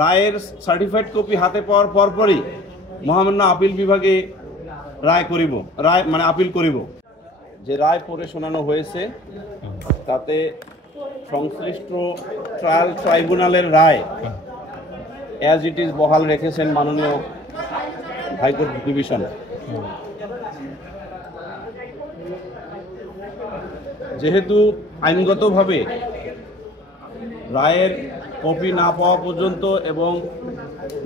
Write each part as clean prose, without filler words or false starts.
রায়ের certified copy হাতে পাওয়ার পরপরই মহামান্য আপিল বিভাগে রায় মানে আপিল করিব। যে রায় পড়ে শোনানো হয়েছে তাতে সংশ্লিষ্ট ট্রায়াল ট্রাইব্যুনালের রায় অ্যাজ ইট ইজ বহাল রেখেছেন মাননীয় হাইকোর্ট ডিভিশন। যেহেতু আইনগতভাবে রায়ের কপি না পাওয়া পর্যন্ত এবং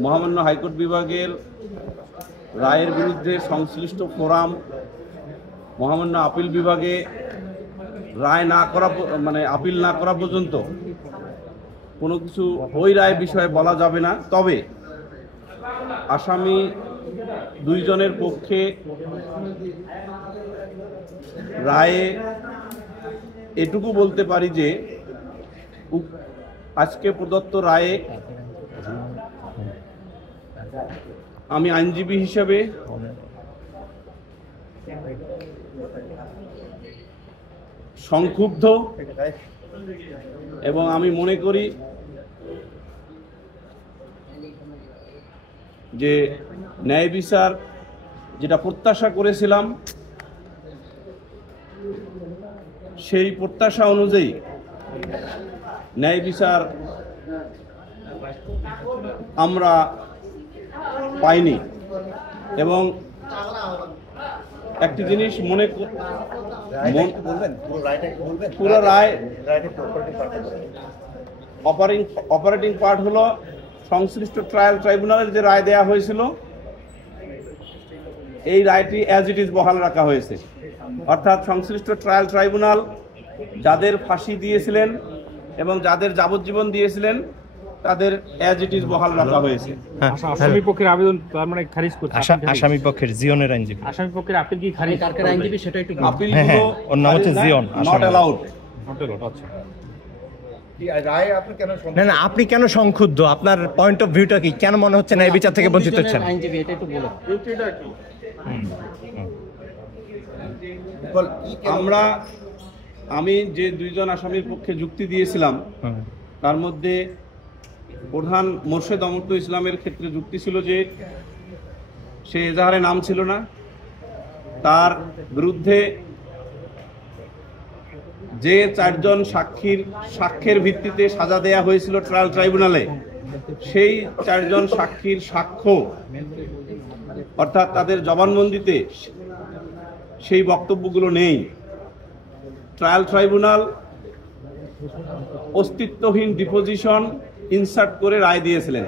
মহামান্য হাইকোর্ট বিভাগের রায়ের বিরুদ্ধে সংশ্লিষ্ট ফোরাম মহামান্য আপিল বিভাগে রায় না করা মানে আপিল না করা পর্যন্ত কোনো কিছু ওই রায় বিষয়ে বলা যাবে না। তবে আসামি দুইজনের পক্ষে রায়ে এটুকু বলতে পারি যে আজকে প্রদত্ত রায়ে আমি আইনজীবী হিসেবে সংক্ষুব্ধ এবং আমি মনে করি যে ন্যায় বিচার যেটা প্রত্যাশা করেছিলাম সেই প্রত্যাশা অনুযায়ী ন্যায় বিচার আমরা পাইনি। এবং একটি জিনিস পুরো রায় অপারেটিং পার্ট হলো সংশ্লিষ্ট ট্রায়াল ট্রাইব্যুনালের যে রায় দেয়া হয়েছিল এই রায়টি অ্যাজ ইট ইজ বহাল রাখা হয়েছে। অর্থাৎ সংশ্লিষ্ট ট্রায়াল ট্রাইব্যুনাল যাদের ফাঁসি দিয়েছিলেন এবং যাদের যাবজ্জীবন দিয়েছিলেন তাদের অ্যাজ ইট ইজ বহাল রাখা হয়েছে। আসামি পক্ষের আবেদন তার মানে খারিজ করতে আসামি পক্ষের জিওনের আইনজীবী আসামি পক্ষের আপিল কি খারিজ কার আইনজীবী সেটা একটু আপিল হলো ওর নাম হচ্ছে জিওন নট অ্যালাউড। আচ্ছা না আপনি কেন সংক্ষুব্ধ? আপনার পয়েন্ট অফ ভিউটা কি? কেন মনে হচ্ছে ন্যায় বিচার থেকে বঞ্চিত হচ্ছেন? আইনজীবী এটা একটু বলুন। আমি যে দুইজন আসামির পক্ষে যুক্তি দিয়েছিলাম তার মধ্যে প্রধান মোর্শেদ অমর্ত্য ইসলামের ক্ষেত্রে যুক্তি ছিল যে সে এজাহারে নাম ছিল না, তার বিরুদ্ধে যে চারজন সাক্ষ্যের ভিত্তিতে সাজা দেয়া হয়েছিল ট্রায়াল ট্রাইব্যুনালে সেই চারজন সাক্ষীর সাক্ষ্য অর্থাৎ তাদের জবানবন্দিতে সেই বক্তব্যগুলো নেই। ট্রায়াল ট্রাইব্যুনাল অস্তিত্বহীন ডিপোজিশন ইনসার্ট করে রায় দিয়েছিলেন।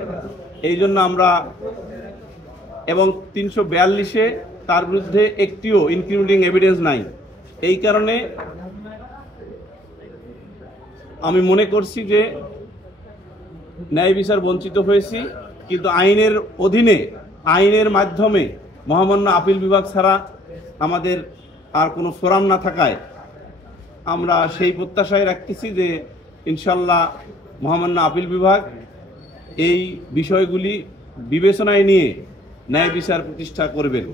এই জন্য আমরা এবং 342-এ তার বিরুদ্ধে একটিও ইনক্লুডিং এভিডেন্স নাই। এই কারণে আমি মনে করছি যে ন্যায় বিচার বঞ্চিত হয়েছি, কিন্তু আইনের অধীনে আইনের মাধ্যমে মহামান্য আপিল বিভাগ ছাড়া আমাদের আর কোনো ফোরাম না থাকায় আমরা সেই প্রত্যাশায় রাখতেছি যে ইনশাল্লাহ মহামান্য আপিল বিভাগ এই বিষয়গুলি বিবেচনায় নিয়ে ন্যায় বিচার প্রতিষ্ঠা করবেন।